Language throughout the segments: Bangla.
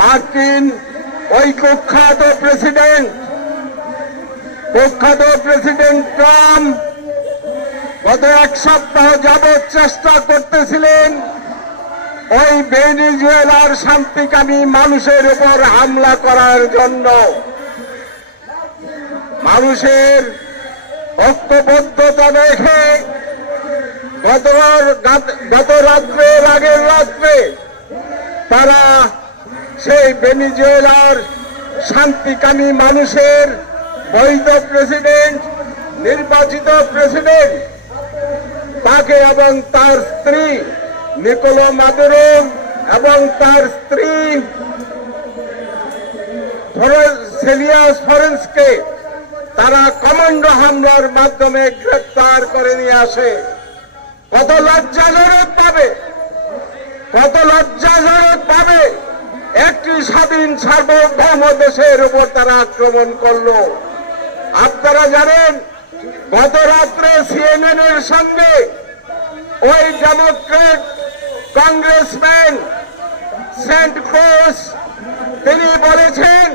মার্কিন ওই কুখ্যাত প্রেসিডেন্ট কুখ্যাত প্রেসিডেন্ট ট্রাম্প গত এক সপ্তাহ যাবৎ চেষ্টা করতেছিলেন, ওই ভেনিজুয়েলার শান্তিকামী মানুষের উপর হামলা করার জন্য। মানুষের ঐক্যবদ্ধতা দেখে গতবার গত রাত্রের আগের রাত্রে তারা সেই ভেনিজুয়েলার শান্তিকামী মানুষের বৈধ প্রেসিডেন্ট, নির্বাচিত প্রেসিডেন্ট, তাকে এবং তার স্ত্রী নিকোলো মাদুরো এবং তার স্ত্রী সেলিয়াস ফরেন্সকে তারা কমান্ডো হামলার মাধ্যমে গ্রেপ্তার করে নিয়ে আসে। কত লজ্জাজনক পাবে কত লজ্জাজনক পাবে একটি স্বাধীন সার্বভৌম দেশের উপর তারা আক্রমণ করল। আপনারা জানেন, গত রাত্রে সিএনএন এর সঙ্গে ওই ডেমোক্রেট কংগ্রেসম্যান সেন্ট ক্রুজ তিনি বলেছেন,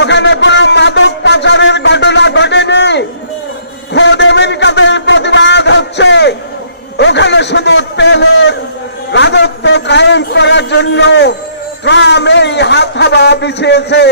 ওখানে কোন মাদক পাচারের ঘটনা ঘটেনি। খোদ আমেরিকাতে প্রতিবাদ হচ্ছে। ওখানে শুধু তেলের রাজত্ব কায়েম করার জন্য ট্রাম্প এই হাত হাবা বিছিয়েছে